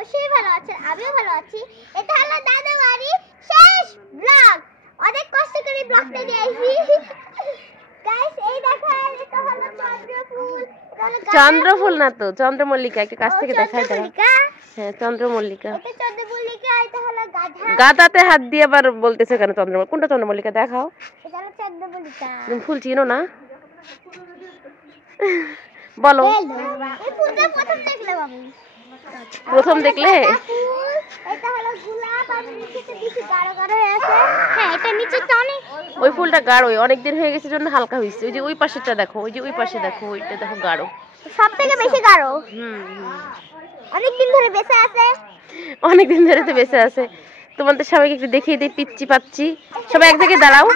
অবশ্যই ভালো আছেন, আমিও ভালো আছি। এটা হলো দাদা বাড়ি শেষ ব্লগ। অনেক কষ্ট করে ব্লগটা নিয়ে আসি গাইস। এই দেখেন এটা হলো চন্দ্রফুল। চন্দ্রফুল না তো, চন্দ্রমল্লিকা। একটু কাছ থেকে দেখাই দাও। হ্যাঁ, চন্দ্রমল্লিকা। এটা চন্দ্রমল্লিকা, এটা হলো গাধা। গাদাতে হাত দিয়ে আবার বলতেছে কেন চন্দ্রমল্লিকা? কোনটা চন্দ্রমল্লিকা দেখাও। এটা হলো চন্দ্রমল্লিকা। তুমি ফুল চিনো না? বলো। এই ফুলটা প্রথম দেখলাম আমি। প্রথম দেখলে? এটা হলো গোলাপ, আর নিচেতে বেশি গাঢ় গাঢ় হয়ে আছে। হ্যাঁ, এটা নিচেটা অনেক। ওই ফুলটা গাঢ়, অনেক দিন হয়ে গেছে জন্য হালকা হইছে। ওই যে ওই পাশেরটা দেখো, ওই যে ওই পাশে দেখো, ওইটা দেখো গাঢ়। সবথেকে বেশি গাঢ়। অনেক দিন ধরে বেঁচে আছে। অনেক দিন ধরে তো বেঁচে আছে। তোমাদের সবাইকে একটু দেখিয়ে দিই পিচ্চি পাচ্ছি। সবাই এক জায়গায় দাঁড়াও,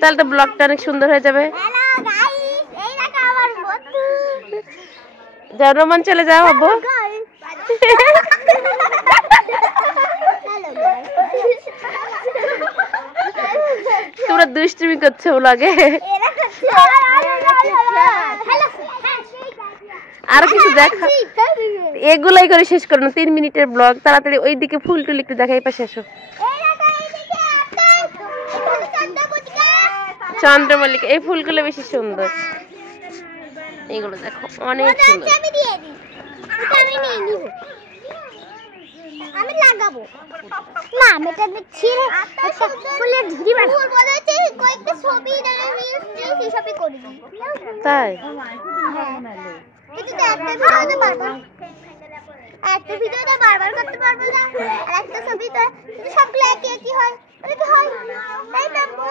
তাহলে তো ব্লগটা অনেক সুন্দর হয়ে যাবে। হ্যালো গাইস, এই দেখো আমার বন্ধু। যাও রোমান, চলে যাও আব্বু। তোমরা দুষ্টুমি করছো ব্লগে। আর কিছু দেখা, এগুলাই করে শেষ করো না। 3 মিনিটের ব্লগ, তাড়াতাড়ি ওইদিকে ফুল টুল একটু দেখাই, পাশে এসো। চন্দ্রমল্লিকা, এই ফুলগুলো বেশি সুন্দর। এইগুলো দেখো অনেক সুন্দর। আমি লাগাবো না, আমি এটা ছিঁড়ে একটা ফুলের ঝুড়ি বানাবো। ফুল বলেছে কয়েকটা ছবি দেবে, রিলস এই সবই করে দিই। তাই কিন্তু একটা ভিডিওতে বারবার, একটা ভিডিওতে বারবার করতে পারবো না, আর একটা ছবিতে সবগুলো একই হয়। এটা কি হয়? তাই না আম্মু?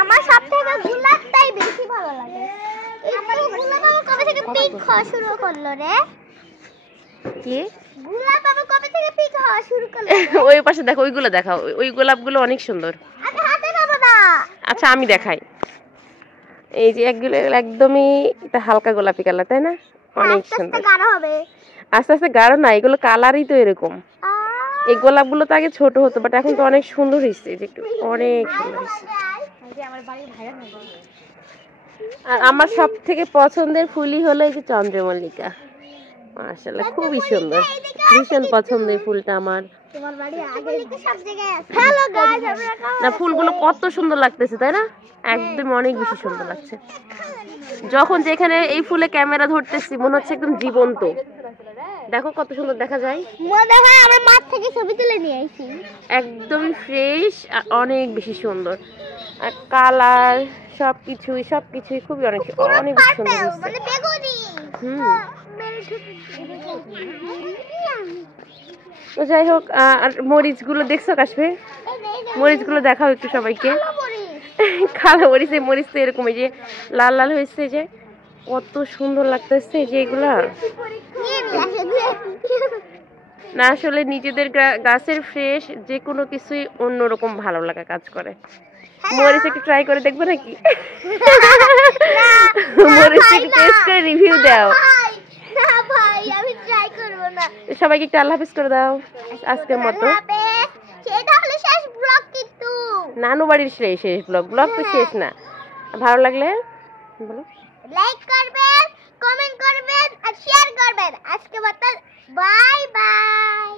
আমার সবথেকে গোলাপটাই বেশি ভালো লাগে। এই গোলাপ বাবু কবে থেকে পিক হওয়া শুরু করলো রে? কি গোলাপ বাবু কবে থেকে পিক হওয়া শুরু করলো? ওই পাশে দেখো, ওইগুলো দেখাও। ওই গোলাপগুলো অনেক সুন্দর। আমি হাতে পাবো না। আচ্ছা আমি দেখাই। এই যে একগুলো একদমই এটা হালকা গোলাপি কালার, তাই না? অনেক সুন্দর। আস্তে গাঢ় হবে। আস্তে আস্তে গাঢ় না, এগুলো কালারই তো এরকম। এই গোলাপগুলো তো আগে ছোট হতো, বাট এখন তো অনেক সুন্দর হয়েছে। এই যে একটু অনেক সুন্দর হয়েছে। আর আমার সব থেকে পছন্দের ফুলই হলো এই যে চন্দ্রমল্লিকা। মাশাআল্লাহ, খুবই সুন্দর, ভীষণ পছন্দের ফুলটা আমার। তোমার বাড়ি আগে সব জায়গায় আছে। হ্যালো গাইস, না ফুলগুলো কত সুন্দর লাগতেছে, তাই না? একদম অনেক বেশি সুন্দর লাগছে। যখন যেখানে এই ফুলে ক্যামেরা ধরতেছি মনে হচ্ছে একদম জীবন্ত। দেখো কত সুন্দর দেখা যায়। মনে হয় আমরা মাঠ থেকে ছবি তুলে নিয়ে আইছি। একদম ফ্রেশ আর অনেক বেশি সুন্দর। আর কালার সবকিছুই খুবই অনেক অনেক সুন্দর হয়েছে। মানে বেগুনি। তো যাই হোক, আর মরিচগুলো দেখছো কাশবে? মরিচগুলো দেখাও একটু সবাইকে। কালো মরিচ, এই মরিচ তো এরকম, এই যে লাল লাল হয়েছে, যে কত সুন্দর লাগতেছে যে এগুলা। না আসলে নিজেদের গাছের ফ্রেশ যে কোনো কিছুই অন্যরকম ভালো লাগা কাজ করে। মরিচ একটু ট্রাই করে দেখবো নাকি? মরিচ একটু টেস্ট করে রিভিউ দাও। না ভাই, আমি ট্রাই করব না। সবাইকে একটু আল্লাহ হাফেজ করে দাও আজকের মতো। সেটা হলো শেষ ব্লগ, কিন্তু নানু বাড়ির শেষ ব্লগ তো শেষ না। ভালো লাগলে বলো, লাইক করবেন, কমেন্ট করবেন আর শেয়ার করবেন। আজকে মতো বাই বাই।